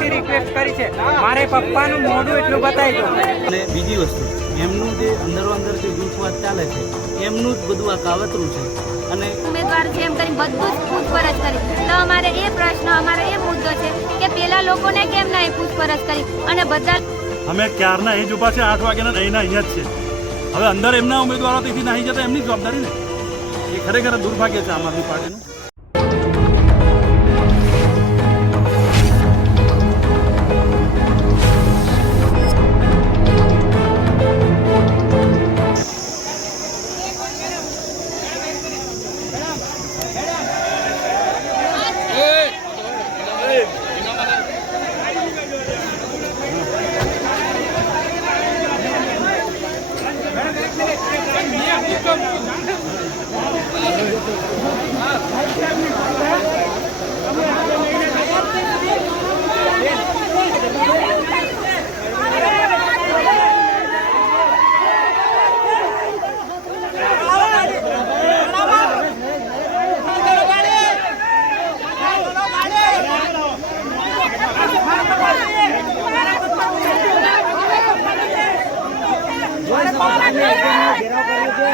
હાથથી રિક્વેસ્ટ કરી છે, મારે પપ્પાનું મોઢું એટલું બતાવી દો. અને બીજી વસ્તુ, એમનું જે અંદરો અંદર જે જૂથવાદ ચાલે છે એમનું જ બધું આ કાવતરું છે. અને ઉમેદવાર છે એમ કરી બધું જ પૂછપરછ કરી. તો અમારે એ પ્રશ્ન, અમારે એ મુદ્દો છે કે પેલા લોકોને કેમ ના એ પૂછપરછ કરી? અને બધા અમે ક્યારના અહીં જ ઊભા છે, 8 વાગ્યાના અહીંના અહીંયા જ છે. હવે અંદર એમના ઉમેદવારો તેથી નાહી જતા એમની જવાબદારી ને, એ ખરેખર દુર્ભાગ્ય છે આમ આદમી પાર્ટીનું.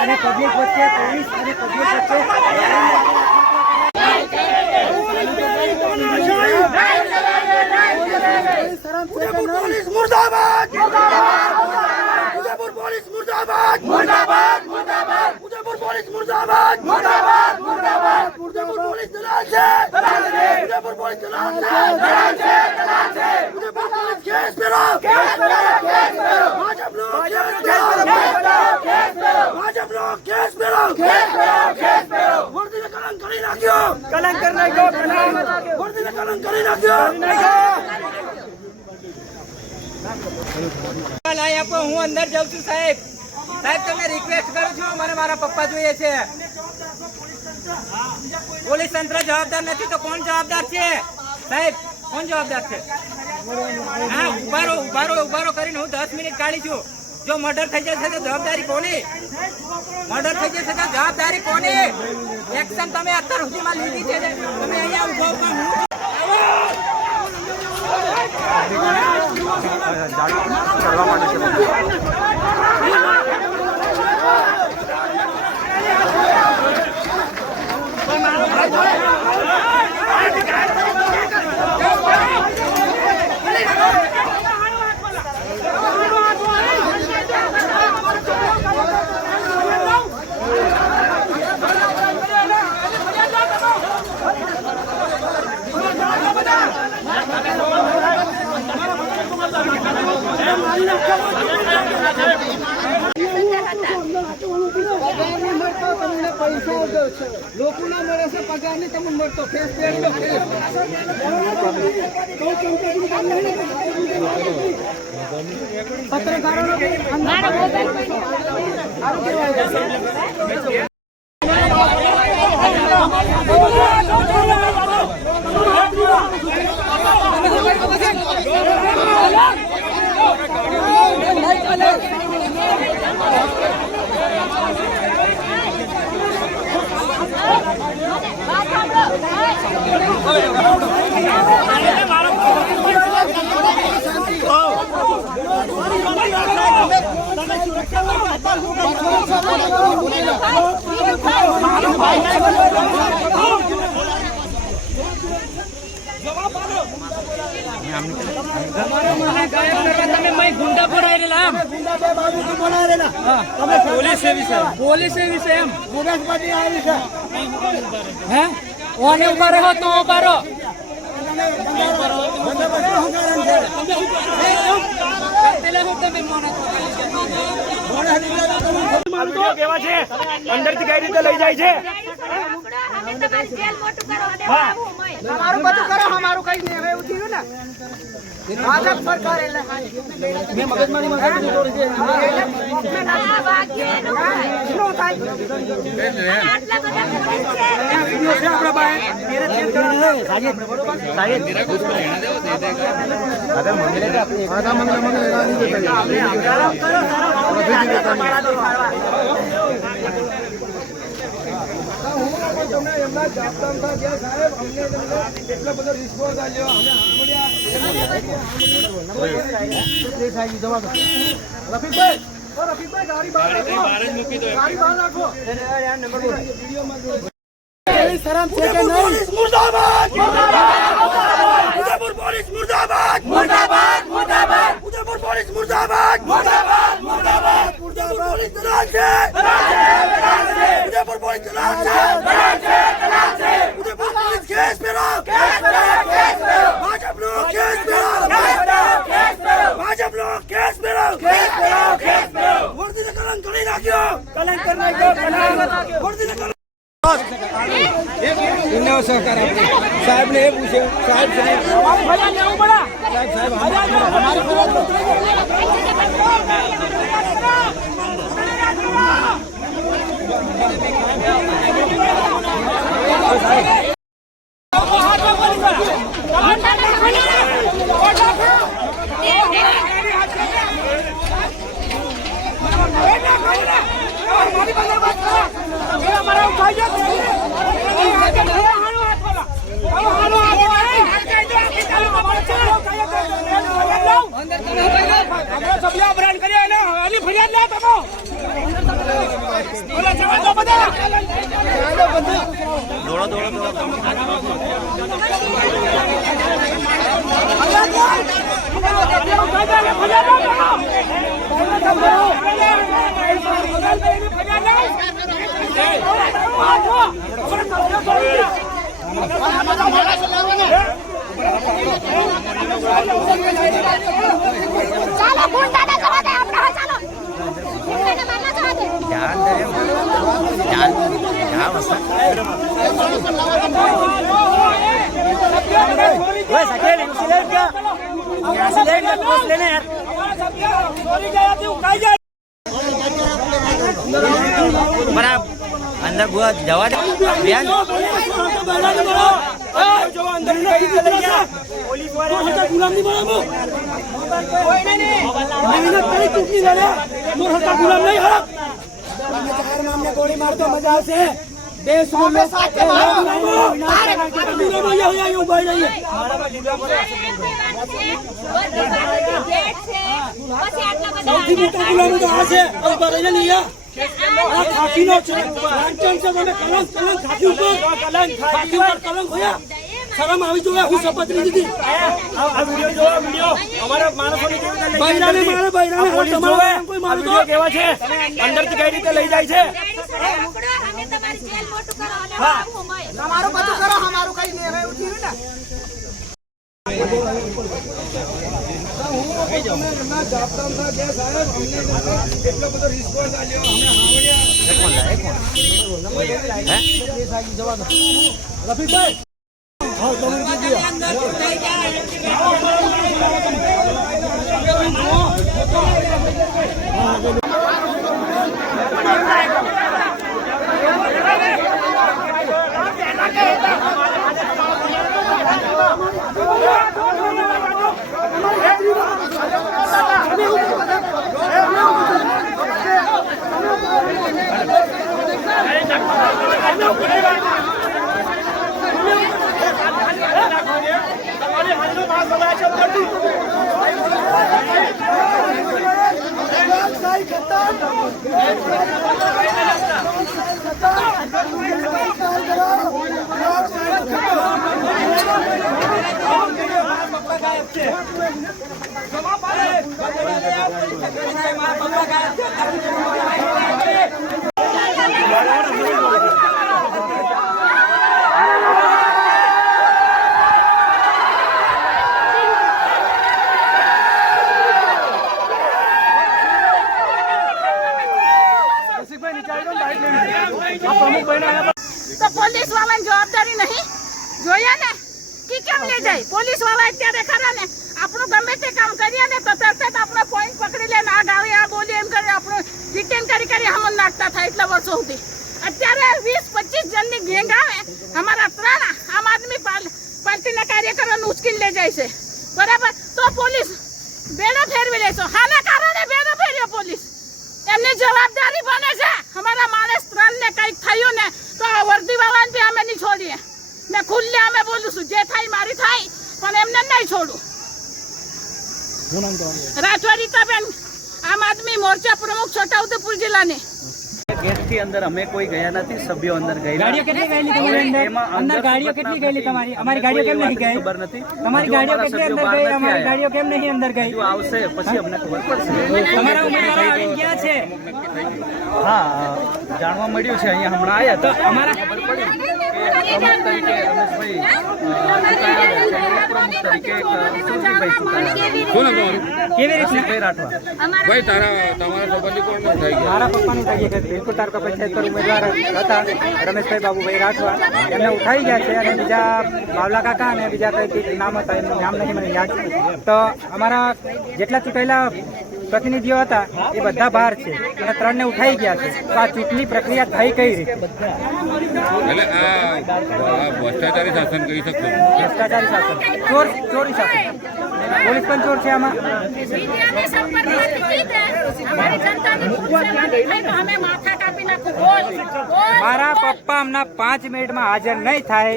અને પબ્લિક વચ્ચે પોલીસ અને પબ્લિક વચ્ચે મુર્દાબાદ, ઉદયપુર પોલીસ મુર્દાબાદ, મુર્દાબાદ, મુર્દાબાદ, ઉદયપુર પોલીસ મુર્દાબાદ, મુર્દાબાદ, મુર્દાબાદ, ઉદયપુર પોલીસ દલાલ છે, ઉદયપુર પોલીસ દલાલ છે, ઉદયપુર પોલીસ કેસ પેલો, ભાજપ નો કેસ પેલો, વર્દીને કલંક કરી નાખ્યો, કલંક કરી નાખ્યો, વર્દીને કલંક કરી નાખ્યો. હું અંદર જાઉં છું સાહેબ. સાહેબ તમે રિક્વેસ્ટ કરું છું, મને મારા પપ્પા જોઈએ છે. પોલીસ તંત્ર જવાબદાર નથી તો કોણ જવાબદાર છે સાહેબ? કોણ જવાબદાર છે? હા, ઉભારો કરીને હું 10 મિનિટ કાઢી છું. જો મર્ડર થઈ જશે તો જવાબદારી કોની? મર્ડર થઈ જશે તો જવાબદારી કોની? એક્શન તમે અત્યાર સુધીમાં લીધી છે, તમે અહીંયા ઉભા કરવા માટે લોકો ના મળે છે પગાર ની તમને મળતો ફેસ પત્રકારો ગુંડા બનાવેલા પોલીસ વિશે એમ મુરસબાજી આવી છે. હે ઓને ઉભા રહો તો ઉભા રહો. અંદર થી કઈ રીતે લઈ જાય છે? અમારું બધું કરો, અમારું કઈ નહીં. હવે એવું થયું ને ભાજપ સરકાર એટલે મેં મગજમારી એમના જાપતામ થા ગયા સાહેબ અમને એટલો બધો રિસ્પોન્સ આલ્યો અમે સાંભળ્યા જવા દો રફીકભાઈ ગાડી બહાર રાખો ગાડી બહાર રાખો યાર નંબર બોલ વિડિયોમાં શરમ છે કે નહીં મુર્દાબાદ મુર્દાબાદ ઉદયપુર પોલીસ મુર્દાબાદ મુર્દાબાદ મુર્દાબાદ ઉદયપુર પોલીસ મુર્દાબાદ મુર્દાબાદ મુર્દાબાદ ઉદયપુર પોલીસ તલાશ છે ઉદયપુર પોલીસ તલાશ છે ઉદયપુર પોલીસ કેસ પેલો ભાજપનો કેસ પેલો ભાજપનો કેસ પેલો વર્દીને કલંક કરી નાખ્યો કલંક કરી નાખ્યો વર્દીને કલંક સહકાર આપે સાહેબ ને એ પૂછ્યું સાહેબ ચાલો ગુંડાને જવા દે આપણે ચાલો ગુંડાને મારવા જવા દે ओए सकेले उसे ले क्या यहां से लेना पोस्ट लेने यार चोरी गया तू काई जा बराबर अंदर बुआ जवा दे बयान जो अंदर नहीं चले गया पुलिस वाले हटा गुलाम नहीं बना कोई नहीं मेहनत करी चुकी लड़े मोर हटा गुलाम नहीं हड़ा चार मामले गोली मार दो मजा से देश में साथ में यूं भाई रही है સૌથી મોટા ગુલામ તો આ છે ઉપર એને નહીં આ ખાકીનો છે લાંચન છે તમે કલંક ખાકી ઉપર કલંક હોયા શરમ આવી જોઈએ હું શપથ લીધી આ વિડિયો જોવો વિડિયો અમારા માણસોની કેવી રીતે બૈરાને મારે બૈરાને તમારે કોઈ મારું તો કેવા છે અંદરથી કઈ રીતે લઈ જાય છે તમારું બધું કરો અમારું કઈ નહીં હવે ઉઠી ને જાપતામ થા ગયા સાહેબ અમને એટલો બધો રિસ્પોન્સ આલ્યો અમે સાંભળ્યા જવા દો રફીકભાઈ હા તમે તો પોલીસ વાળાની જવાબદારી નહીં જોયા ને કે કેમ લઈ જાય પોલીસ વાળા અત્યારે ખરા ને આપણું ગમે તે કામ કરીએ ને તો તરત જ આપણો પોઈન્ટ પકડી લે આ ગાવે આ બોલી એમ કરી આપણું રિટેન કરી હમણ નાખતા થાય એટલા વર્ષો સુધી અત્યારે 20-25 જણની ગેંગ આવે અમારા 3 આમ આદમી પાર્ટીના કાર્યકરોને ઉચકીને લઈ જાય છે બરાબર તો પોલીસ બેડો ફેરવી લેશો હાના કારણે બેડો ફેર્યો પોલીસ એમની જવાબદારી બને છે અમારા માણસ 3 ને કંઈક થયું ને તો આ વર્દી વાળાને બી અમે શું નામ તમારું? રાઠવા રીતાબેન, આમ આદમી મોરચા પ્રમુખ છોટાઉદેપુર જિલ્લાની. ગેટથી અંદર અમે કોઈ ગયા નથી, સભ્યો અંદર ગયેલા. ગાડીઓ કેટલી ગયેલી તમારી અંદર? એમાં અંદર ગાડીઓ કેટલી ગયેલી તમારી? અમારી ગાડીઓ કેમ નહીં ગઈ? ખબર નથી. તમારી ગાડીઓ કેટલી અંદર ગઈ? અમારી ગાડીઓ કેમ નહીં અંદર ગઈ? જો આવશે પછી અમને ખબર પડશે. તમારા ઉમેદવારો આવી ગયા છે. હા, જાણવા મળ્યું છે, અહીંયા હમણાં આવ્યા તો અમારા ખબર પડી કે પ્રમુખ તરીકે રમેશભાઈ પ્રમુખ તરીકે સુરજીભાઈ ચૂંટાયા. કેવી રીતના? ભાઈ રાઠવા. ભાઈ તમારા સંબંધી કોણ થઈ ગયા? મારા પપ્પાનું કહીએ કે બિલકુલ તાલુકા પંચાયત ઉમેદવાર હતા રમેશભાઈ બાબુભાઈ રાઠવા, એમને ઉઠાઈ ગયા છે અને બીજા બાવલા કાકા અને બીજા કંઈક નામ હતા, એમનું નામ નહીં મને યાદ છે. તો અમારા જેટલા ચૂંટાયેલા પ્રતિનિધિઓ હતા એ બધા બહાર છે અને 3ને ઉઠાઈ ગયા છે. તો આ ચૂંટણી પ્રક્રિયા થઈ કઈ રીતે? એટલે આ ભ્રષ્ટાચારી શાસન કહી શકતો ભ્રષ્ટાચારી શાસન, ચોરી શાસન. પોલીસ પણ ચોર છે આમાં. મીડિયાને સંપર્કમાંથી કીધે, અમારી જનતાની પૂછવામાં નહીં તો અમે માથા કાપી નાખું. બોલ. મારા પપ્પા હમણાં 5 મિનિટમાં હાજર નહીં થાય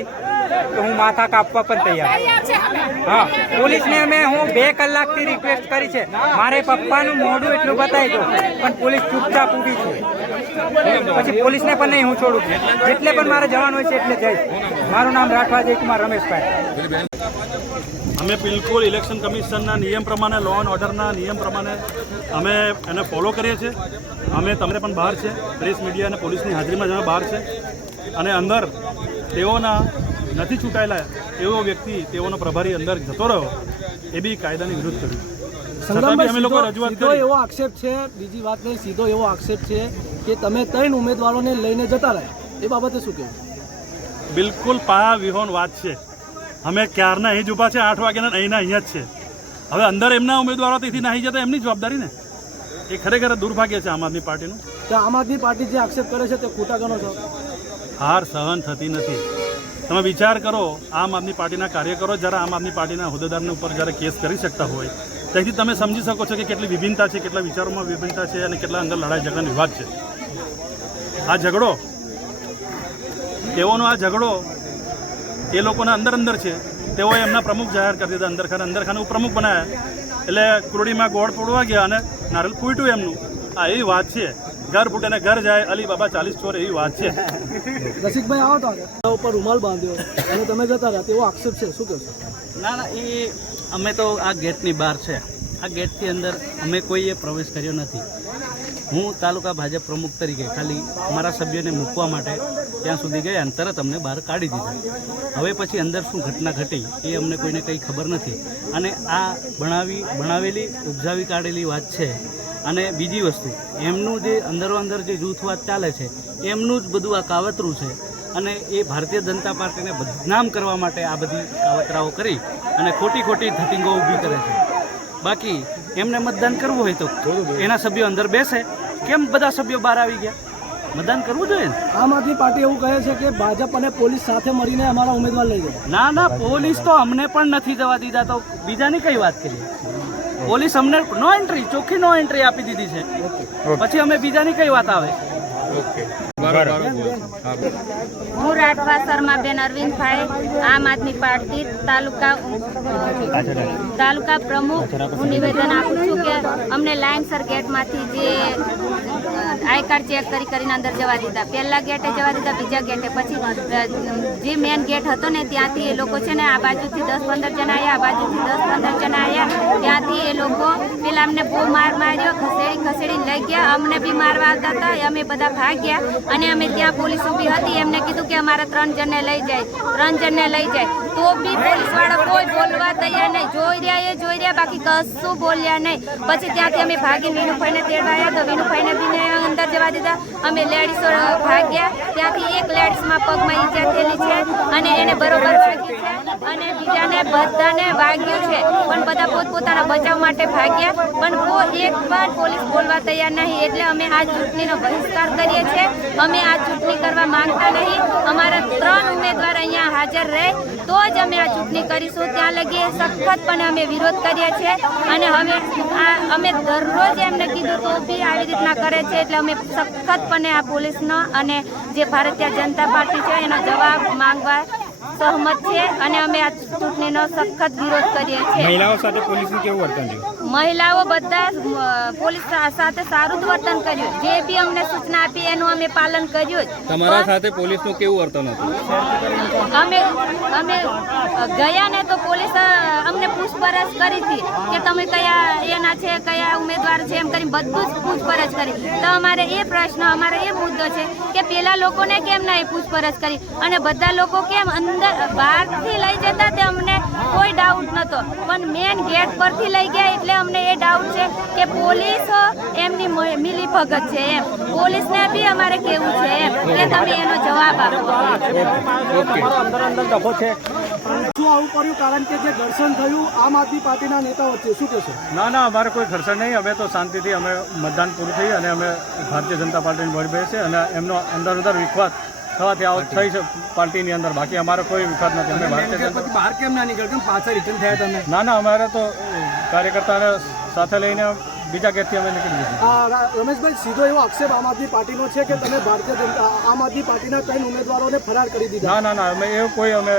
તો હું માથા કાપવા પણ તૈયાર. તૈયાર છે અમે. હા, પોલીસને હું 2 કલાકથી રિક્વેસ્ટ કરી છે. મારે પપ્પાનું મોઢું એટલું બતાવી દો પણ પોલીસ ચૂપચાપ ઊભી છે. પછી પોલીસને પણ નહીં હું છોડું છું. જેટલે પણ મારે જવાનું હોય છે એટલે જઈશ. મારું નામ રાઠવા જયકુમાર રમેશભાઈ. અમે બિલકુલ ઇલેક્શન કમિશનના નિયમ પ્રમાણે, લો એન્ડ ઓર્ડરના નિયમ પ્રમાણે અમે એને ફોલો કરીએ છીએ. અમે તમને પણ બહાર છે, પ્રેસ મીડિયા અને પોલીસની હાજરીમાં જ અમે બહાર છે. અને અંદર તેઓના નથી છૂટાયેલા એવો વ્યક્તિ, તેઓનો પ્રભારી અંદર જતો રહ્યો, એ બી કાયદાની વિરુદ્ધ કર્યું. છતાં બી અમે લોકો રજૂઆત સીધો કરી. એવો આક્ષેપ છે, બીજી વાત નહીં, સીધો એવો આક્ષેપ છે કે તમે 3 ઉમેદવારોને લઈને જતા રહ્યા. એ બાબતે શું કહેવું? બિલકુલ પાયા વિહોણ વાત છે. અમે ક્યારના અહીં જ ઊભા છે, 8 વાગ્યાના અહીંના અહીંયા જ છે. હવે અંદર એમના ઉમેદવારો તેથી નાહી જતા એમની જવાબદારી ને. એ ખરેખર દુર્ભાગ્ય છે આમ આદમી પાર્ટીનું. તો આમ આદમી પાર્ટી જે આક્ષેપ કરે છે તે ખોટા ગણો છો? હાર સહન થતી નથી. તમે વિચાર કરો, આમ આદમી પાર્ટીના કાર્યકરો જ્યારે આમ આદમી પાર્ટીના હોદ્દેદારના ઉપર જ્યારે કેસ કરી શકતા હોય, તેથી તમે સમજી શકો છો કે કેટલી વિભિન્નતા છે, કેટલા વિચારોમાં વિભિન્નતા છે અને કેટલા અંદર લડાઈ ઝઘડા વિવાદ છે. આ ઝઘડો, તેઓનો આ ઝઘડો એ લોકોના અંદર છે. તેઓએ એમના પ્રમુખ જાહેર કરી દીધા, અંદરખાને પ્રમુખ બનાવ્યા. એટલે કુરડીમાં ગોળ તોડવા ગયા અને નારિયેળ ફૂટ્યું એમનું. આ એવી વાત છે. ઘર ફૂટે ને ઘર જાય, અલી બાબા 40 ચોર, એવી વાત છે. રસિકભાઈ આવો તો આગળ. ઉપર રૂમાલ બાંધ્યો અને તમે જતા રહ્યા તેવો આક્ષેપ છે, શું કહેશો? ના, એ અમે તો આ ગેટની બહાર છે. આ ગેટથી અંદર અમે કોઈએ પ્રવેશ કર્યો નથી. હું તાલુકા ભાજપ પ્રમુખ તરીકે ખાલી અમારા સભ્યોને મૂકવા માટે ત્યાં સુધી ગયા અને તરત અમને બહાર કાઢી દીધા. હવે પછી અંદર શું ઘટના ઘટી એ અમને કોઈને કંઈ ખબર નથી. અને આ ભણાવેલી ઉપજાવી કાઢેલી વાત છે. અને બીજી વસ્તુ, એમનું જે અંદર જે જૂથવાદ ચાલે છે એમનું જ બધું આ કાવતરું છે. અને એ ભારતીય જનતા પાર્ટીને બદનામ કરવા માટે આ બધી કાવતરાઓ કરી અને ખોટી ધતિંગો ઊભી કરે છે. બાકી એમને મતદાન કરવું હોય તો એના સભ્યો અંદર બેસે. કેમ બધા સભ્યો બહાર આવી ગયા? મતદાન કરવું જોઈએ ને. આમ આદમી પાર્ટી એવું કહે છે કે ભાજપ અને પોલીસ સાથે મળીને અમારા ઉમેદવાર લઈ ગયા. ના, પોલીસ તો અમને પણ નથી જવા દીધા, તો બીજાની કઈ વાત કરીએ? પોલીસ અમને નો એન્ટ્રી, ચોખ્ખી નો એન્ટ્રી આપી દીધી છે. પછી અમે બીજાની કઈ વાત આવે? હું રાઠવા શર્માબેન અરવિંદભાઈ, આમ આદમી પાર્ટી તાલુકા પ્રમુખ. હું નિવેદન આપું છું કે અમને લાઇનસર ગેટમાંથી જે આઈ કાર્ડ ચેક કરીને અંદર જવા દીધા. પહેલા ગેટે જવા દીધા, બીજા ગેટે. પછી જે મેન ગેટ હતો ને ત્યાંથી એ લોકો છે ને આ બાજુથી 10-15 જણા આવ્યા, આ બાજુથી 10-15 જણા આવ્યા. ત્યાંથી એ લોકો પેલા અમને બહુ માર્યો, ખસેડીને લઈ ગયા. અમને બી મારવા આવતા હતા. અમે બધા ભાગ્યા અને અમે ત્યાં પોલીસ ઊભી હતી. એમને કીધું કે અમારા 3 જણને લઈ જાય. તો બી પોલીસવાળા કોઈ બોલવા તૈયાર નહીં. જોઈ રહ્યા, બાકી કશું બોલ્યા નહીં. પછી ત્યાંથી અમે ભાગીને વિનુભાઈને તેડવા આવ્યા તો વિનુભાઈને બી અંદર જવા દીધા. અમે લેડીઝો ભાગ્યા. ત્યાંથી એક લેડીઝમાં પગમાં ઈજા થયેલી છે અને એને બરોબર વાગી છે અને બીજાને બધાને વાગ્યું છે. પણ બધા પોતપોતાના બચાવ માટે ભાગ્યા. પણ કોઈ એક પણ પોલીસ બોલવા તૈયાર નહીં. એટલે અમે આ ચૂંટણીનો બહિષ્કાર કરીએ છીએ. અમે આ ચૂંટણી કરવા માંગતા નહીં. અમારા 3 ઉમેદવાર અહીંયા હાજર રહે તો જ અમે આ ચૂંટણી કરીશું. ત્યાં લગી સખતપણે અમે વિરોધ કરીએ છીએ. અને અમે દરરોજ એમને કીધું તો બી આવી રીતના કરે છે. એટલે અમે સખતપણે આ પોલીસનો અને જે ભારતીય જનતા પાર્ટી છે એનો જવાબ માંગવા સહમત છે. અને અમે આ ચૂંટણીનો સખત વિરોધ કરીએ છીએ. મહિલાઓ સાથે પોલીસનું કેવું વર્તન છે? મહિલાઓ બધા પોલીસ સાથે સારું જ વર્તન કર્યું. જે બી અમને સૂચના આપી એનું અમે પાલન કર્યું. તમારા સાથે પોલીસનું કેવું વર્તન હતું? અમે ગયા ને તો પોલીસ અમને પૂછપરછ કરી હતી કે તમે કયા એના છે, કયા ઉમેદવાર છે, એમ કરીને બધું જ પૂછપરછ કરી. તો અમારે એ પ્રશ્ન, અમારે એ મુદ્દો છે કે પેલા લોકોને કેમ નહીં પૂછપરછ કરી અને બધા લોકો કેમ અંદર બહારથી લઈ જતા તે અમને કોઈ ડાઉટ નહોતો, પણ મેન ગેટ પરથી લઈ ગયા એટલે અમને એ ડાઉટ છે કે પોલીસ એમની મિલી ભગત છે એમ. પોલીસને બી અમારે કેવું છે એમ કે તમે એનો જવાબ આપો. શું આવું કર્યું? કારણ કે જે ઘર્ષણ થયું આમ આદમી પાર્ટીના નેતાઓ વચ્ચે, શું કહેશો? ના ના, અમારે કોઈ ઘર્ષણ નહીં. અમે તો શાંતિથી અમે મતદાન પૂરું થઈ અને અમે ભારતીય જનતા પાર્ટીની વોટ બેસે અને એમનો અંદર વિખવાદ થવાથી આવો થઈ છે પાર્ટીની અંદર. બાકી અમારે કોઈ વિખવાદ નથી. અમે ભારતીય જનતા બહાર કેમ ના નીકળ, કેમ પાછા રિટર્ન થયા તમે? ના ના, અમારે તો કાર્યકર્તાને સાથે લઈને બીજા ગેટથી અમે નીકળી જઈએ. રમેશભાઈ, સીધો એવો આક્ષેપ આમ આદમી પાર્ટીનો છે કે તમે ભારતીય જનતા આમ આદમી પાર્ટીના 3 ઉમેદવારોને ફરાર કરી દીધા. ના ના ના, અમે એવું કોઈ અમે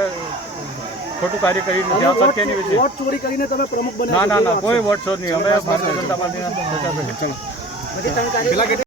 ખોટું કાર્ય કરી નથી. આ સત્યની વિશે વોટ ચોરી કરીને તમે પ્રમુખ ના ના ના, કોઈ વોટ ચોરી નહીં. અમે ભારતીય જનતા પાર્ટીના